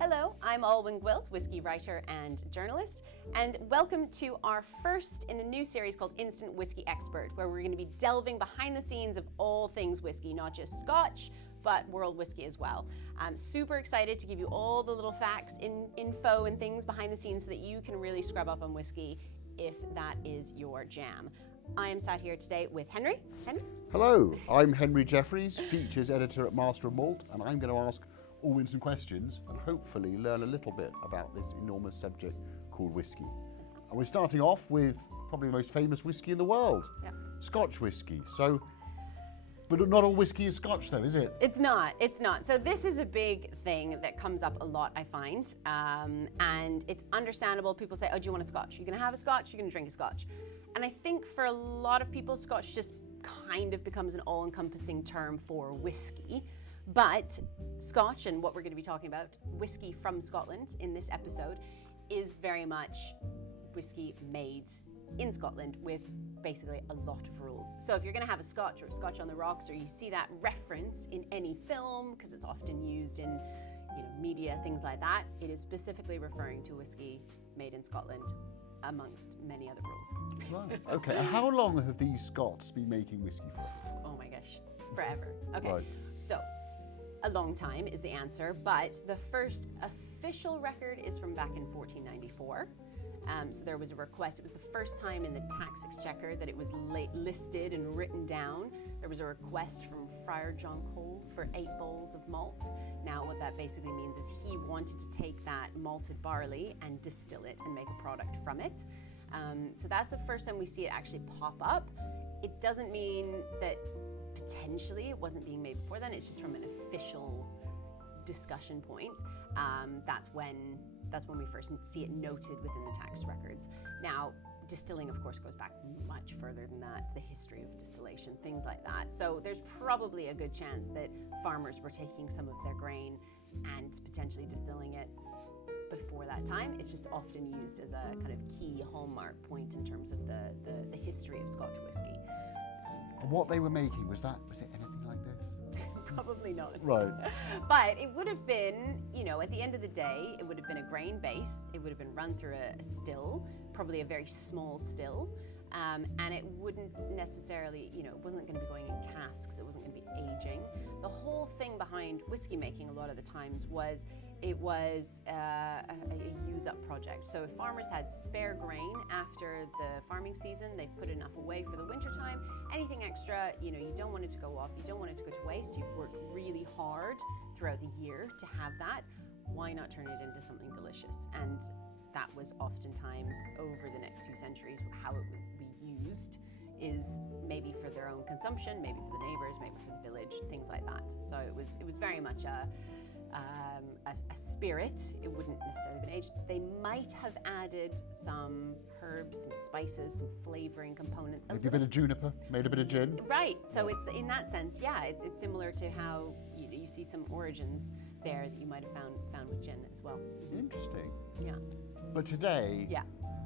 Hello, I'm Alwynne Gwilt, whiskey writer and journalist, and welcome to our first in a new series called Instant Whiskey Expert, where we're going to be delving behind the scenes of all things whiskey, not just Scotch, but world whiskey as well. I'm super excited to give you all the little facts, info and things behind the scenes so that you can really scrub up on whiskey if that is your jam. I am sat here today with Henry. Henry? Hello, I'm Henry Jeffries, features editor at Master of Malt, and I'm going to ask Alwynne some questions and hopefully learn a little bit about this enormous subject called whiskey. And we're starting off with probably the most famous whiskey in the world, Scotch whiskey. But not all whiskey is Scotch though, is it? It's not. So this is a big thing that comes up a lot, I find. And it's understandable. People say, oh, do you want a Scotch? You're going to have a Scotch, you're going to drink a Scotch. And I think for a lot of people, Scotch just kind of becomes an all-encompassing term for whiskey. But Scotch, and what we're going to be talking about, whiskey from Scotland in this episode, is very much whiskey made in Scotland with basically a lot of rules. So if you're going to have a Scotch or a Scotch on the rocks, or you see that reference in any film, because it's often used in media, things like that, it is specifically referring to whiskey made in Scotland, amongst many other rules. Right. Okay, and how long have these Scots been making whiskey for? Oh my gosh, forever. Okay, Right. So a long time is the answer, but the first official record is from back in 1494. So there was a request. It was the first time in the tax exchequer that it was listed and written down. There was a request from Friar John Cole for 8 bowls of malt. Now what that basically means is he wanted to take that malted barley and distill it and make a product from it. So that's the first time we see it actually pop up. It doesn't mean that potentially it wasn't being made before then. It's just from an official discussion point. That's when we first see it noted within the tax records. Now, distilling, of course, goes back much further than that, the history of distillation, things like that. So there's probably a good chance that farmers were taking some of their grain and potentially distilling it before that time. It's just often used as a kind of key hallmark point in terms of the history of Scotch whiskey. And what they were making, was it anything like this? Probably not. Right. But it would have been, at the end of the day, it would have been a grain base. It would have been run through a still, probably a very small still. And it wouldn't necessarily, it wasn't going to be going in casks. It wasn't going to be aging. The whole thing behind whiskey making a lot of the times was it was a use-up project. So if farmers had spare grain after the farming season, they've put enough away for the wintertime. Anything extra, you don't want it to go off. You don't want it to go to waste. You've worked really hard throughout the year to have that. Why not turn it into something delicious? And that was oftentimes, over the next few centuries, how it would be used is maybe for their own consumption, maybe for the neighbors, maybe for the village, things like that. So it was very much a spirit. It wouldn't necessarily have been aged. They might have added some herbs, some spices, some flavoring components. Maybe a bit of juniper, made a bit of gin. Right. So it's in that sense, it's similar to how you see some origins there that you might have found with gin as well. Interesting. Yeah. But today,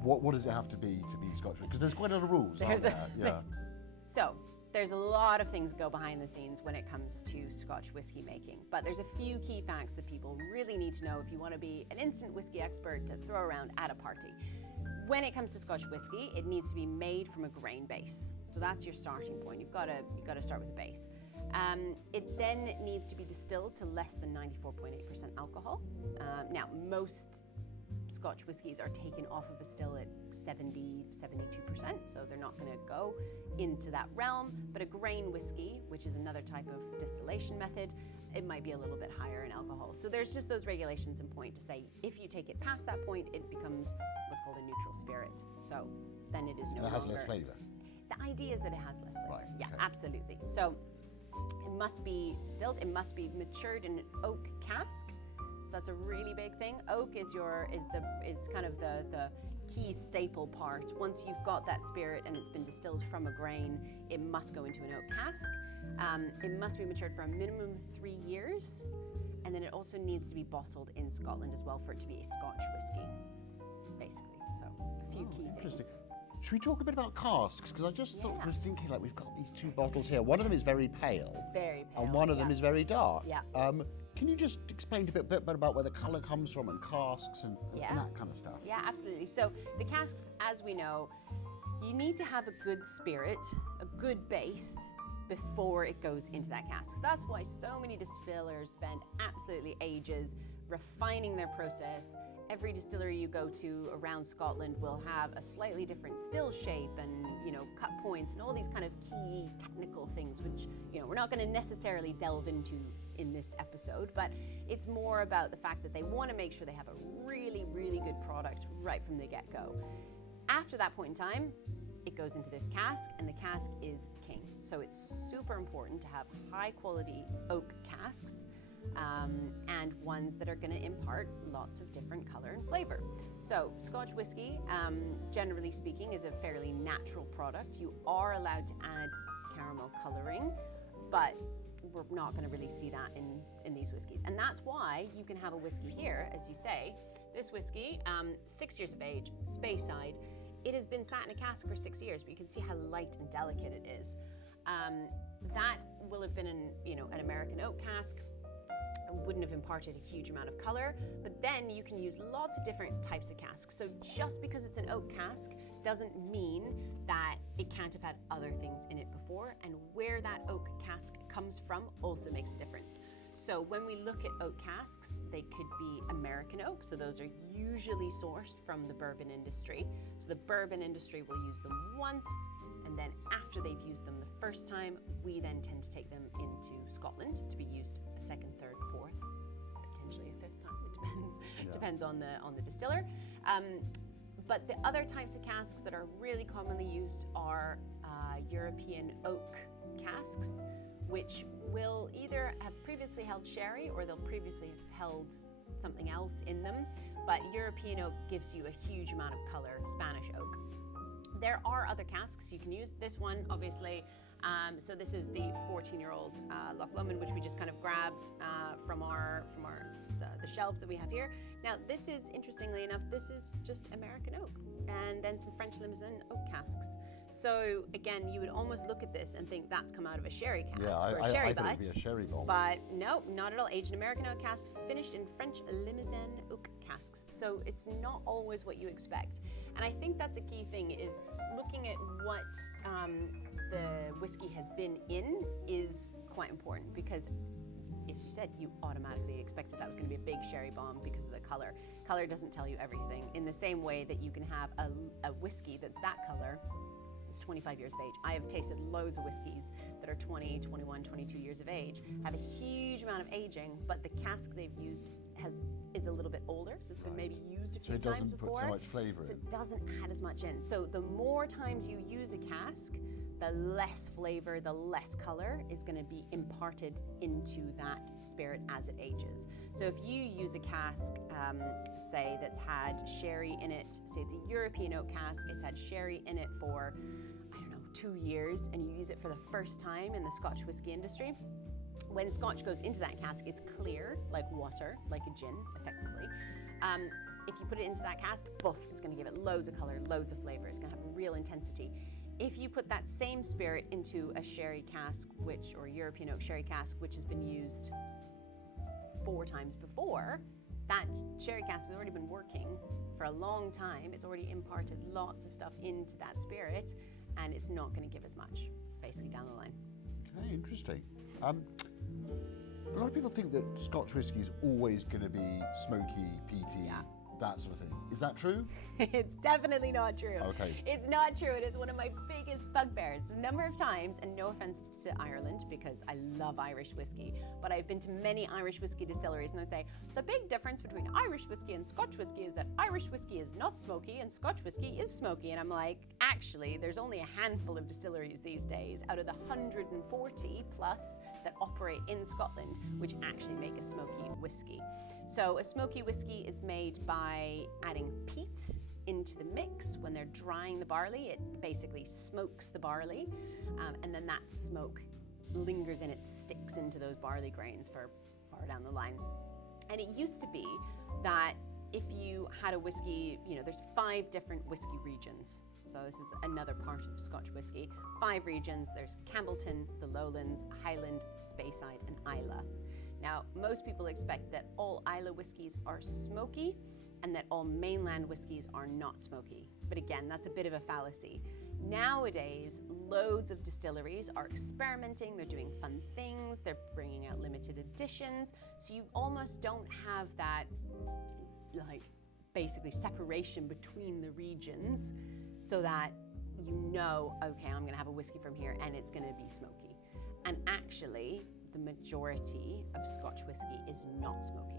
what does it have to be Scotch? Because there's quite a lot of rules. So there's a lot of things that go behind the scenes when it comes to Scotch whiskey making. But there's a few key facts that people really need to know if you want to be an instant whiskey expert to throw around at a party. When it comes to Scotch whiskey, it needs to be made from a grain base. So that's your starting point. You've got to start with a base. It then needs to be distilled to less than 94.8% alcohol. Now, most Scotch whiskies are taken off of a still at 70, 72%, so they're not going to go into that realm. But a grain whiskey, which is another type of distillation method, it might be a little bit higher in alcohol. So there's just those regulations in point to say if you take it past that point, it becomes what's called a neutral spirit. So then it is no longer. And it has less flavour. The idea is that it has less flavour. Right, Yeah, okay. absolutely. So it must be distilled. It must be matured in an oak cask. So that's a really big thing. Oak is kind of the key staple part. Once you've got that spirit and it's been distilled from a grain, it must go into an oak cask. It must be matured for a minimum of 3 years, and then it also needs to be bottled in Scotland as well for it to be a Scotch whiskey, basically. So a few key things. Should we talk a bit about casks? Because I just Yeah. was thinking, like, we've got these two bottles here. One of them is very pale. Very pale. And one of them yeah. is very dark. Yeah. Can you just explain a bit about where the colour comes from and casks and that kind of stuff? Yeah, absolutely. So the casks, as we know, you need to have a good spirit, a good base, before it goes into that cask. So that's why so many distillers spend absolutely ages refining their process. Every distillery you go to around Scotland will have a slightly different still shape and, cut points and all these kind of key technical things, which, we're not going to necessarily delve into in this episode, but it's more about the fact that they want to make sure they have a really, really good product right from the get-go. After that point in time, it goes into this cask, and the cask is king. So it's super important to have high quality oak casks, and ones that are going to impart lots of different color and flavor. So Scotch whiskey, generally speaking, is a fairly natural product. You are allowed to add caramel coloring, but we're not going to really see that in these whiskeys. And that's why you can have a whiskey here, as you say. This whiskey, 6 years of age, Speyside. It has been sat in a cask for 6 years, but you can see how light and delicate it is. That will have been an American oak cask. Wouldn't have imparted a huge amount of color, but then you can use lots of different types of casks. So just because it's an oak cask doesn't mean that it can't have had other things in it before, and where that oak cask comes from also makes a difference. So when we look at oak casks, they could be American oak, so those are usually sourced from the bourbon industry. So the bourbon industry will use them once, and then after they've used them the first time, we then tend to take them into Scotland to be used a second, third, fourth, potentially a fifth time. It depends on the distiller. But the other types of casks that are really commonly used are European oak casks, which will either have previously held sherry or they'll previously have held something else in them. But European oak gives you a huge amount of color, Spanish oak. There are other casks you can use. This one, obviously, so this is the 14-year-old Loch Lomond, which we just kind of grabbed from the shelves that we have here. Now, this is, interestingly enough, this is just American oak, and then some French Limousin oak casks. So again, you would almost look at this and think that's come out of a sherry cask or a sherry I thought butt. it'd be a sherry bomb. But no, not at all. Aged in American oak casks, finished in French Limousin oak casks. So it's not always what you expect. And I think that's a key thing, is looking at what the whiskey has been in is quite important, because as you said, you automatically expected that was going to be a big sherry bomb because of the color. Color doesn't tell you everything. In the same way that you can have a whiskey that's that color, it's 25 years of age. I have tasted loads of whiskeys that are 20, 21, 22 years of age, have a huge amount of aging, but the cask they've used is a little bit older, so it's been maybe used a few times before. So it doesn't put so much flavour in. So it doesn't add as much in. So the more times you use a cask, the less flavor, the less color is going to be imparted into that spirit as it ages. So if you use a cask, say that's had sherry in it, say it's a European oak cask, it's had sherry in it for, 2 years, and you use it for the first time in the Scotch whiskey industry, when Scotch goes into that cask, it's clear, like water, like a gin, effectively. If you put it into that cask, it's going to give it loads of color, loads of flavor. It's going to have real intensity. If you put that same spirit into a sherry cask, or European oak sherry cask, which has been used 4 times before, that sherry cask has already been working for a long time. It's already imparted lots of stuff into that spirit, and it's not going to give as much, basically, down the line. Okay, interesting. A lot of people think that Scotch whiskey is always going to be smoky, peaty, that sort of thing. Is that true? It's definitely not true. Okay. It's not true. It is one of my biggest bugbears. The number of times, and no offense to Ireland, because I love Irish whiskey, but I've been to many Irish whiskey distilleries, and they say, the big difference between Irish whiskey and Scotch whiskey is that Irish whiskey is not smoky and Scotch whiskey is smoky. And I'm like, actually, there's only a handful of distilleries these days out of the 140 plus that operate in Scotland, which actually make a smoky whiskey. So a smoky whiskey is made by adding peat into the mix. When they're drying the barley, it basically smokes the barley, and then that smoke lingers in, it sticks into those barley grains for far down the line. And it used to be that if you had a whiskey, there's 5 different whiskey regions. So this is another part of Scotch whisky. 5 regions. There's Campbellton, the Lowlands, Highland, Speyside, and Islay. Now, most people expect that all Islay whiskies are smoky and that all mainland whiskies are not smoky. But again, that's a bit of a fallacy. Nowadays, loads of distilleries are experimenting, they're doing fun things, they're bringing out limited editions, so you almost don't have that, like, basically separation between the regions so that you know, okay, I'm gonna have a whiskey from here and it's gonna be smoky. And actually, the majority of Scotch whisky is not smoky.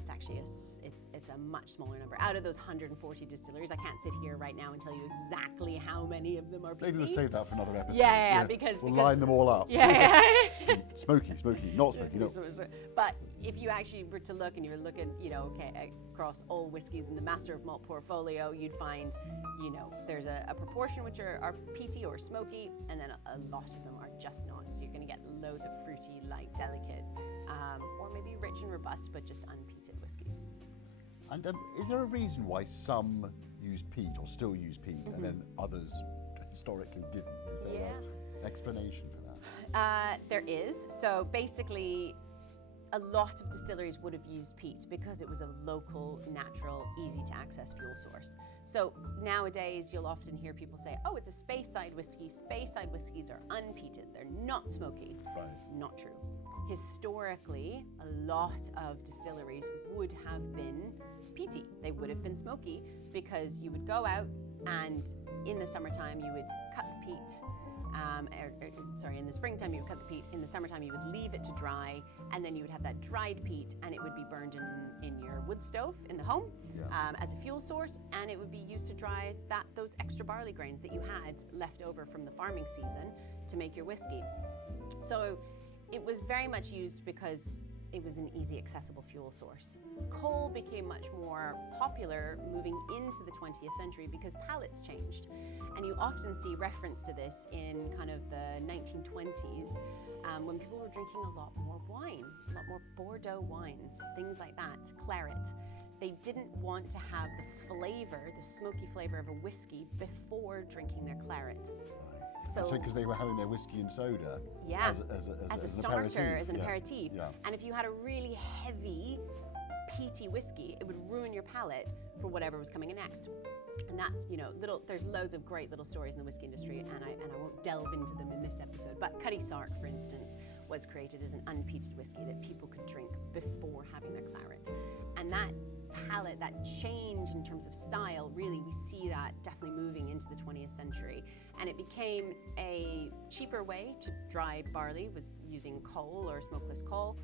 It's actually it's a much smaller number. Out of those 140 distilleries, I can't sit here right now and tell you exactly how many of them are peaty. Maybe we'll save that for another episode. Yeah, because we'll line them all up. Yeah. Smoky, not smoky. No. But if you actually were to look and you were looking, okay, across all whiskies in the Master of Malt portfolio, you'd find, there's a proportion which are peaty or smoky, and then a lot of them are just not. So you're going to get loads of fruity, light, delicate, or maybe rich and robust, but just unpeated whiskies. And is there a reason why some used peat or still use peat, and then others historically didn't? Is there an explanation for that? There is. So basically, a lot of distilleries would have used peat because it was a local, natural, easy to access fuel source. So nowadays, you'll often hear people say, oh, it's a Speyside whiskey. Speyside whiskies are unpeated. They're not smoky. Right. Not true. Historically, a lot of distilleries would have been peaty. They would have been smoky because you would go out and in the summertime you would cut the peat. In the springtime you would cut the peat. In the summertime you would leave it to dry, and then you would have that dried peat, and it would be burned in your wood stove in the home as a fuel source, and it would be used to dry those extra barley grains that you had left over from the farming season to make your whiskey. So it was very much used because it was an easy, accessible fuel source. Coal became much more popular moving into the 20th century because palates changed. And you often see reference to this in kind of the 1920s when people were drinking a lot more wine, a lot more Bordeaux wines, things like that, claret. They didn't want to have the flavor, the smoky flavor of a whiskey before drinking their claret. So because they were having their whiskey and soda as a starter, as an aperitif. Yeah. And if you had a really heavy, peaty whiskey, it would ruin your palate for whatever was coming in next. And that's, there's loads of great little stories in the whiskey industry, and I won't delve into them in this episode. But Cutty Sark, for instance, was created as an unpeated whiskey that people could drink before having their claret. And that palate, that change in terms of style, really we see that definitely moving into the 20th century. And it became a cheaper way to dry barley, was using coal or smokeless coal,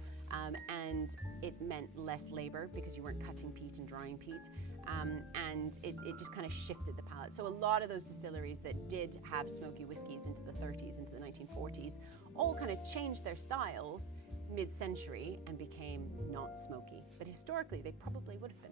and it meant less labor because you weren't cutting peat and drying peat, and it just kind of shifted the palate. So a lot of those distilleries that did have smoky whiskies into the 30s, into the 1940s, all kind of changed their styles mid-century and became not smoky. But historically, they probably would have been.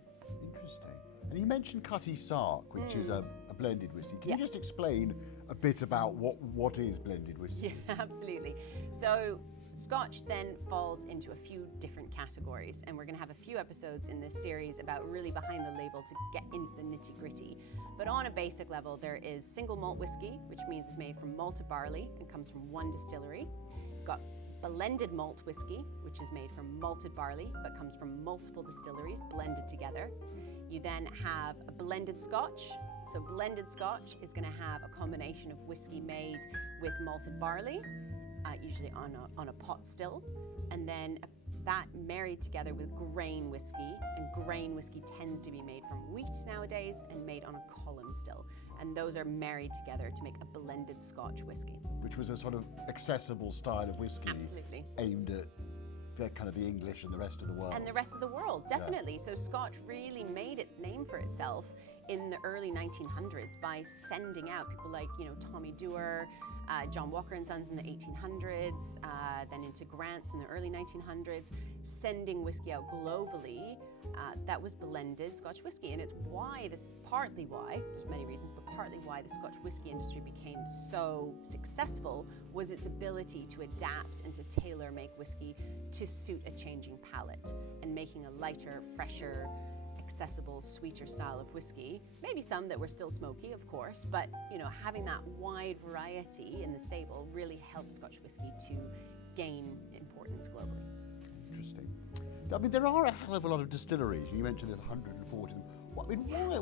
Interesting. And you mentioned Cutty Sark, which is a blended whiskey. Can you just explain a bit about what is blended whiskey? Yeah, absolutely. So Scotch then falls into a few different categories, and we're going to have a few episodes in this series about really behind the label to get into the nitty-gritty. But on a basic level, there is single malt whiskey, which means it's made from malted barley and comes from one distillery. We've got blended malt whiskey, which is made from malted barley but comes from multiple distilleries blended together. You then have a blended Scotch. So blended Scotch is going to have a combination of whiskey made with malted barley, usually on a pot still, and then that married together with grain whiskey, and grain whiskey tends to be made from wheat nowadays and made on a column still. And those are married together to make a blended Scotch whiskey. Which was a sort of accessible style of whiskey. Absolutely. Aimed at kind of the English and the rest of the world. And the rest of the world, definitely. Yeah. So Scotch really made its name for itself in the early 1900s by sending out people like, Tommy Dewar, John Walker and Sons in the 1800s, then into Grant's in the early 1900s, sending whiskey out globally that was blended Scotch whiskey. And it's partly why, there's many reasons, but partly why the Scotch whiskey industry became so successful was its ability to adapt and to tailor make whiskey to suit a changing palate, and making a lighter, fresher, accessible, sweeter style of whiskey. Maybe some that were still smoky, of course, but having that wide variety in the stable really helped Scotch whiskey to gain importance globally. Interesting. I mean, there are a hell of a lot of distilleries. You mentioned there's 140. I mean,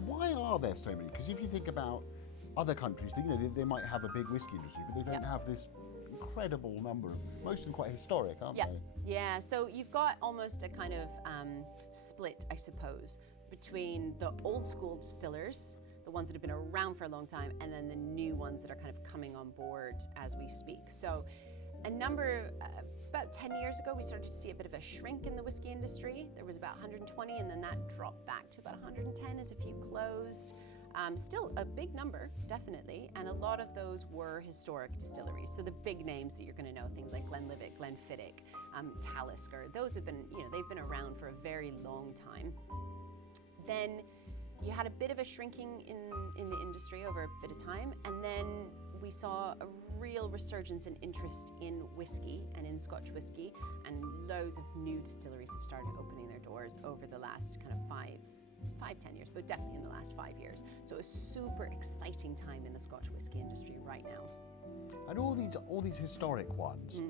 why are there so many? Because if you think about other countries, they might have a big whiskey industry, but they don't have this incredible number of, most of them quite historic, aren't they? Yeah, so you've got almost a kind of split, I suppose, between the old school distillers, the ones that have been around for a long time, and then the new ones that are kind of coming on board as we speak. So about 10 years ago, we started to see a bit of a shrink in the whiskey industry. There was about 120, and then that dropped back to about 110 as a few closed. Still a big number, definitely, and a lot of those were historic distilleries. So the big names that you're going to know, things like Glenlivet, Glenfiddich, Talisker, those have been, they've been around for a very long time. Then you had a bit of a shrinking in the industry over a bit of time, and then we saw a real resurgence in interest in whiskey and in Scotch whiskey, and loads of new distilleries have started opening their doors over the last kind of 10 years, but definitely in the last 5 years. So a super exciting time in the Scotch whiskey industry right now. And all these historic ones,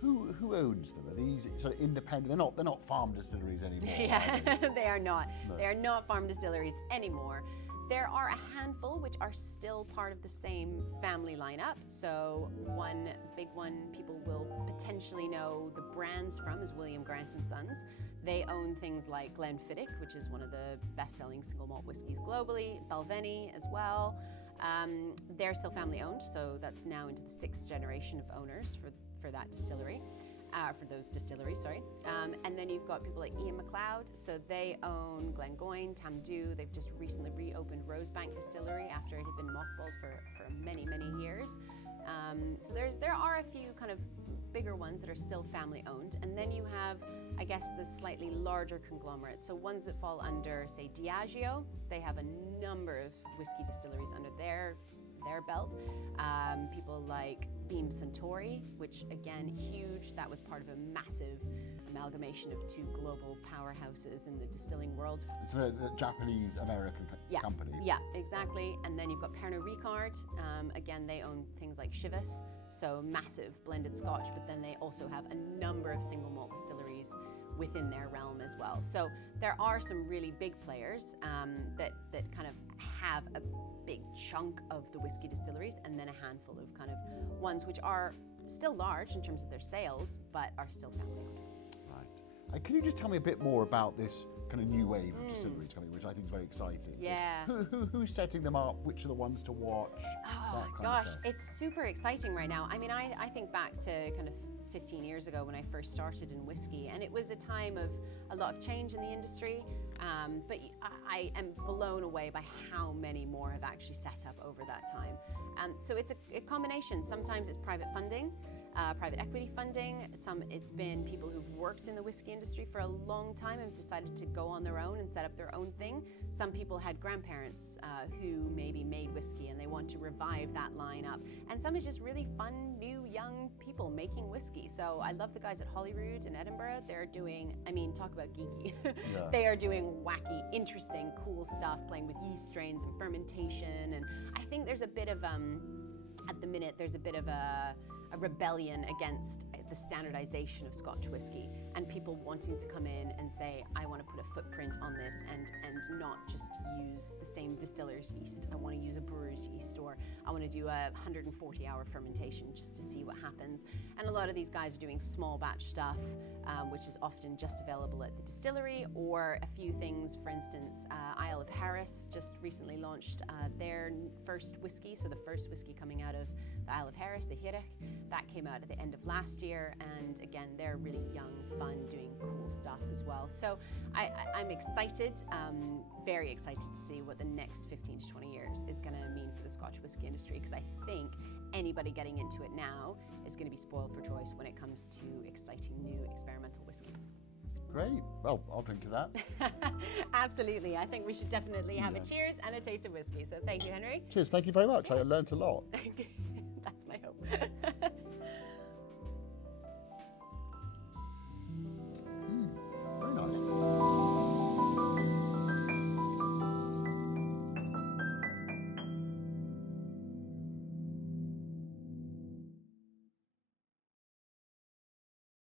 who owns them? Are these sort of independent? They're not farm distilleries anymore. Yeah, they are not. No. They are not farm distilleries anymore. There are a handful which are still part of the same family lineup. So one big one people will potentially know the brands from is William Grant & Sons. They own things like Glenfiddich, which is one of the best-selling single malt whiskies globally, Balvenie as well. They're still family owned, so that's now into the 6th generation of owners for that distillery. For those distilleries, sorry. And then you've got people like Ian MacLeod, so they own Glengoyne, Tamdhu. They've just recently reopened Rosebank Distillery after it had been mothballed for many, many years. So there are a few kind of bigger ones that are still family owned, and then you have, I guess, the slightly larger conglomerates. So ones that fall under, say, Diageo, they have a number of whiskey distilleries under their belt. People like Beam Suntory, which again, huge. That was part of a massive amalgamation of two global powerhouses in the distilling world. It's a Japanese-American company. Yeah, exactly. And then you've got Pernod Ricard. Again, they own things like Chivas, so massive blended Scotch, but then they also have a number of single malt distilleries within their realm as well. So there are some really big players that kind of have a big chunk of the whiskey distilleries, and then a handful of kind of ones which are still large in terms of their sales, but are still family owned. Right. And can you just tell me a bit more about this kind of new wave of distilleries coming, which I think is very exciting? Yeah. So who's setting them up? Which are the ones to watch? Oh gosh, it's super exciting right now. I mean, I think back to kind of 15 years ago when I first started in whiskey, and it was a time of a lot of change in the industry, but I am blown away by how many more have actually set up over that time. So it's a combination. Sometimes it's private funding, private equity funding. It's been people who've worked in the whiskey industry for a long time and decided to go on their own and set up their own thing. Some people had grandparents who maybe made whiskey and they want to revive that line up. And some is just really fun, new, young people making whiskey. So I love the guys at Holyrood in Edinburgh. They're doing, talk about geeky. Yeah. They are doing wacky, interesting, cool stuff, playing with yeast strains and fermentation. And I think there's a bit of, at the minute, there's a bit of a rebellion against the standardization of Scotch whiskey, and people wanting to come in and say, I want to put a footprint on this and not just use the same distiller's yeast. I want to use a brewer's yeast, or I want to do a 140-hour fermentation just to see what happens. And a lot of these guys are doing small batch stuff, which is often just available at the distillery, or a few things. For instance, Isle of Harris just recently launched their first whiskey, so the first whiskey coming out of the Isle of Harris, the Hirach, that came out at the end of last year, and again, they're really young, fun, doing cool stuff as well. So I'm excited, very excited to see what the next 15 to 20 years is going to mean for the Scotch whiskey industry, because I think anybody getting into it now is going to be spoiled for choice when it comes to exciting new experimental whiskies. Great. Well, I'll drink to that. Absolutely. I think we should definitely have a cheers and a taste of whiskey. So thank you, Henry. Cheers. Thank you very much. I learned a lot. That's my hope.